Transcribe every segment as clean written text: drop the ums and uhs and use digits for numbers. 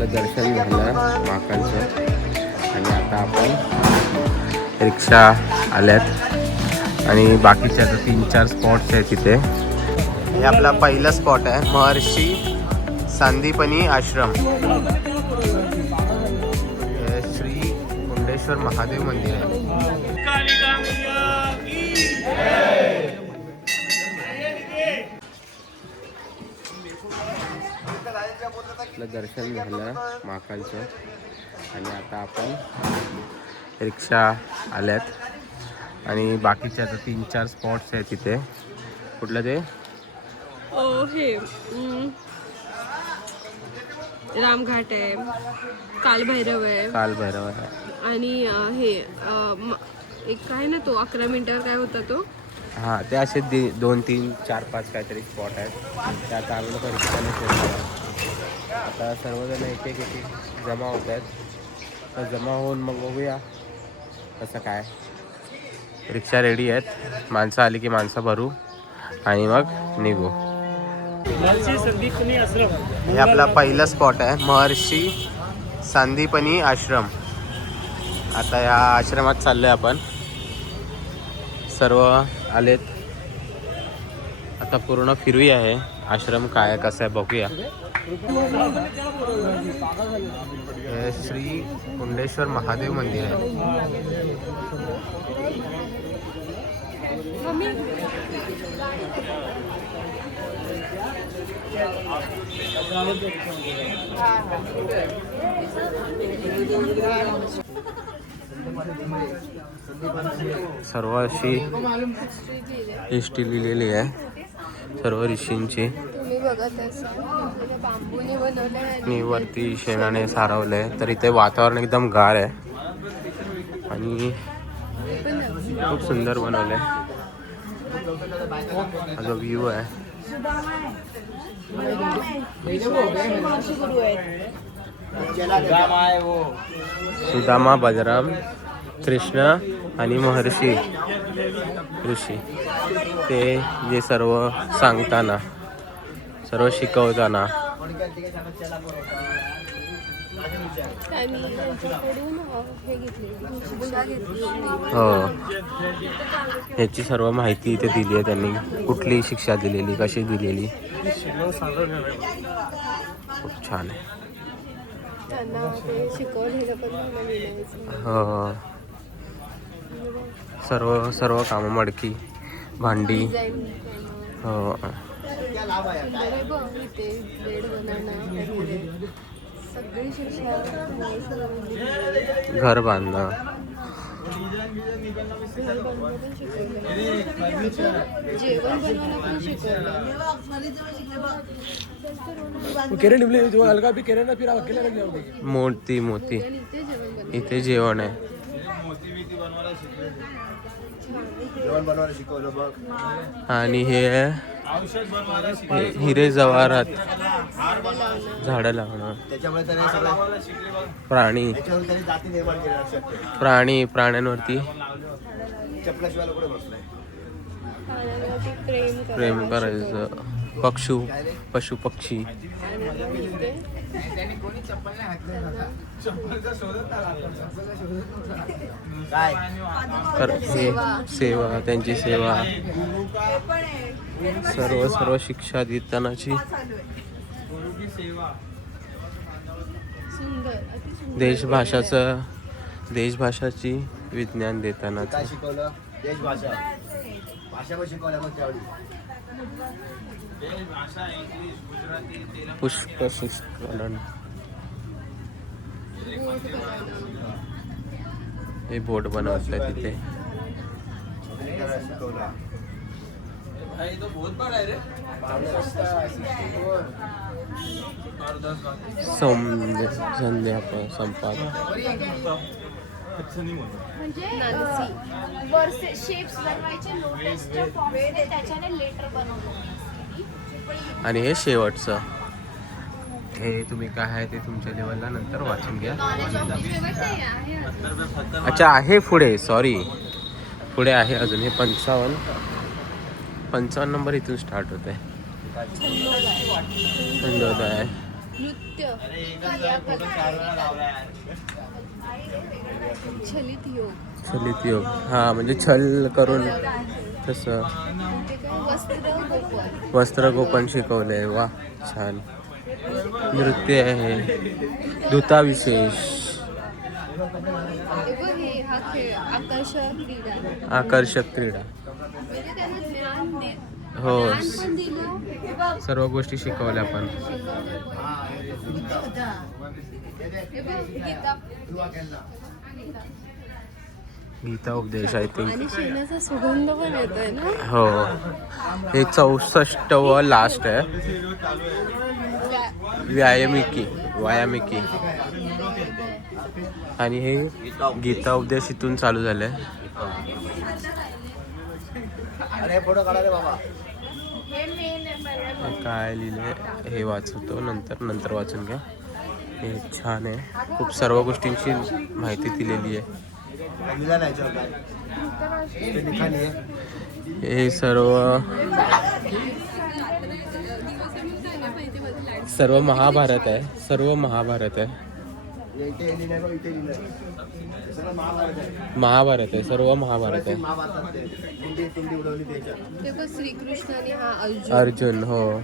आपलं दर्शन झालं महाकालचं आणि आता आपण रिक्षा आल्यात आणि बाकीचे आता 3-4 स्पॉट्स आहेत तिथे. हे आपला पहिला स्पॉट आहे महर्षी सांदीपनी आश्रम. हे श्री कुंडेश्वर महादेव मंदिर आहे. आपलं दर्शन झालं महाकालचं आणि आता आपण रिक्षा आल्यात आणि बाकीचे आता 3-4 स्पॉट्स आहेत तिथे. कुठलं ते हे रामघाट आहे, कालभैरव आहे आणि हे एक काय ना तो 11 मिनिटावर काय होता तो. हां ते असे 2-3-4-5 काहीतरी स्पॉट आहेत. ते आता आम्ही लोक रिक्षाने शोधतो. आता सर्वजण एक एक जमा होत आहेत. तर जमा होऊन मग बघूया कसं काय. रिक्षा रेडी आहेत, माणसं आली की माणसं भरू आणि मग निघू. हे आपला पहिला स्पॉट आहे महर्षी सांदीपनी आश्रम. आता या आश्रमात चाललोय आपण. सर्व आलेत. आता पूर्ण फिरूया हे आश्रम काय कसं आहे बघूया. हे श्री कुंडेश्वर महादेव मंदिर आहे. सर्व अशी हिस्ट्री लिहिलेली आहे सर्व ऋषींची. आणि वरती शेणाने सारवलंय. तर इथे वातावरण एकदम गार आहे आणि खूप सुंदर बनवलंय. हा जो व्ह्यू आहे सुदामा, बलराम, कृष्ण आणि महर्षी ऋषी ते जे सर्व सांगताना सर्व शिकवताना हो ह्याची सर्व माहिती इथे दिली आहे त्यांनी. कुठली शिक्षा दिलेली, कशी दिलेली, खूप छान आहे. हो सर्व कामं मडकी भांडी. हो घर बांधणं. मोती इथे जेवण आहे. आणि हे हिरे जवाहरात झाडं लावणं. प्राण्यांवरती प्रेम करायचं. पशु पक्षी. सेवा त्यांची सेवा सर्व शिक्षा देतानाची. देशभाषाची विज्ञान देतानाच. पुष्पशुष्करण. हे बोट बनवतात तिथे. संपाद आणि हे शेवटचं. हे तुम्ही काय आहे ते तुमच्या लेवलला नंतर वाचून घ्या. अच्छा आहे पुढे, सॉरी पुढे आहे अजून. हे 55 नंबर इथून स्टार्ट होत आहे. थंडोदय आहे. नृत्य छलित योग छलित योग, हा म्हणजे छल करून तसं वस्त्रगोपन शिकवलंय. वा छान. नृत्य आहे, दूताविशेष, हा खेळ आकर्षक क्रीडा. आकर्षक क्रीडा. म्हणजे त्यांना ज्ञान हो, पण दिलं. सर्व गोष्टी शिकवल्या आपण. गीता उपदेश आय थिंक. आणि शेणाचा सुगंध पण येतोय ना. हो, हे 64व लास्ट आहे. व्यायामिकी आणि हे गीता उपदेश इथून चालू झालंय. काय लिहिलंय हे वाचतो नंतर वाचून घ्या. हे छान आहे, खूप सर्व गोष्टींची माहिती दिलेली आहे. हे सर्व महाभारत आहे. सर्व महाभारत आहे. सर्व महाभारत आहे. श्रीकृष्ण आणि हा अर्जुन. हो,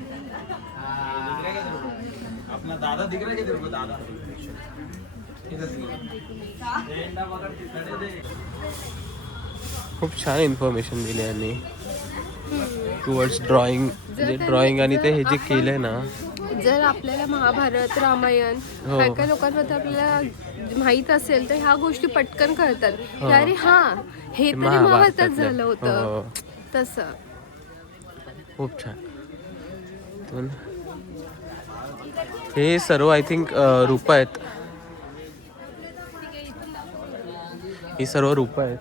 खूप छान इन्फॉर्मेशन दिली यांनी टुवर्ड्स ड्रॉइंग. ड्रॉइंग आणि ते हे जे केलंय ना, जर आपल्याला महाभारत रामायण काय लोकांमध्ये आपल्याला माहित असेल तर ह्या गोष्टी पटकन कळतात. अरे हा हे तरी महाभारतात झालं होतं. तसं खूप छान. हे सर्व आय थिंक रूप आहेत. ही सर्व रूप आहेत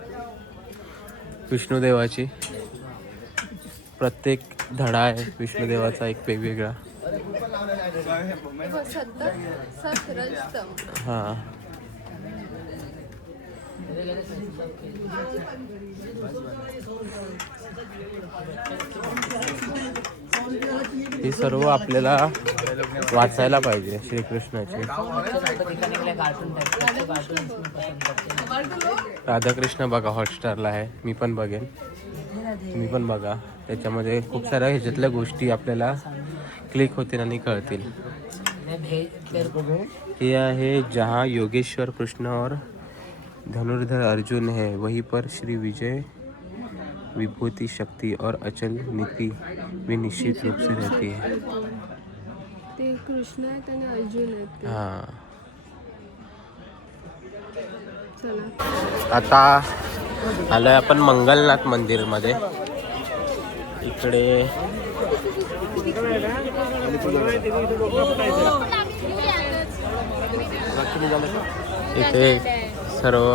विष्णुदेवाची. प्रत्येक धडा आहे विष्णुदेवाचा एक वेगवेगळा. हा, हे सर्व आपल्याला वाचायला पाहिजे श्रीकृष्णाचे. राधाकृष्ण बघा, हॉटस्टारला आहे. मी पण बघेन, तुम्ही पण बघा. त्याच्यामध्ये खूप साऱ्या ह्याच्यातल्या गोष्टी आपल्याला क्लिक होतील आणि कळतील. हे आहे जहाँ योगेश्वर कृष्ण और धनुर्धर अर्जुन है, वहीं पर श्री विजय विभूति शक्ति और अचल नीति भी निश्चित रूप से रहती है. ते कृष्ण आहेत आणि अर्जुन आहेत. हां, चला आता आलोय आपण मंगलनाथ मंदिरमध्ये. इकडे इथे सर्व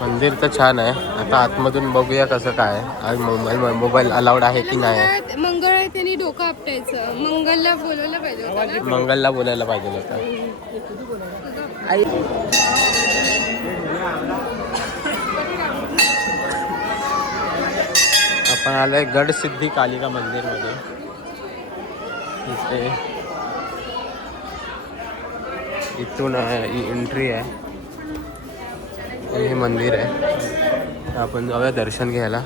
मंदिर तर छान आहे. आता आतमधून बघूया कसं काय. आज मोबाईल अलाउड आहे की नाही. मंगळ आहे, त्यांनी डोकं आपटायचं. मंगलला बोलायला पाहिजे होतं. मंगलला बोलायला पाहिजे होतं. आपण आलोय गडसिद्धी कालिका मंदिरमध्ये. इथे इथून एंट्री आहे. हे मंदिर आहे. आपण जाऊया दर्शन घ्यायला.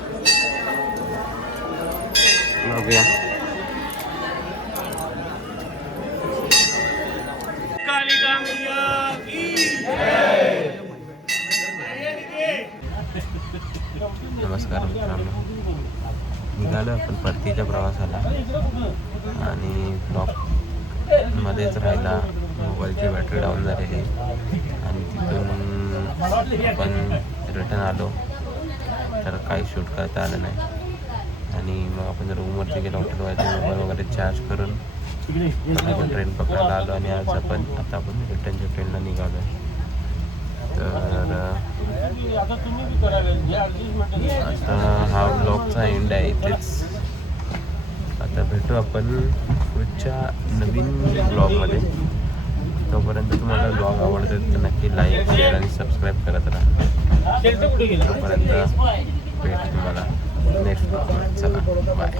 बघूया. नमस्कार मित्रांनो, निघालो आपण परतीच्या प्रवासाला आणि ब्लॉकमध्येच राहिला. मोबाईलची बॅटरी डाऊन झालेली आणि तिथून आपण रिटर्न आलो तर काही शूट करता आलं नाही. आणि मग आपण रूमवरती गेलो, हॉटेलवरती मोबाईल वगैरे चार्ज करून आपण ट्रेन पकडायला आलो. आणि आज आता आपण रिटर्नच्या ट्रेनला निघालो आहे. तर आता हा ब्लॉगचा एंड आहे इथेच. आता भेटू आपण पुढच्या नवीन ब्लॉगमध्ये. तोपर्यंत तुम्हाला ब्लॉग आवडतात तर नक्की लाईक, शेअर आणि सबस्क्राईब करत राहा. तोपर्यंत भेटू तुम्हाला नेक्स्ट ब्लॉगमध्ये. चला बाय.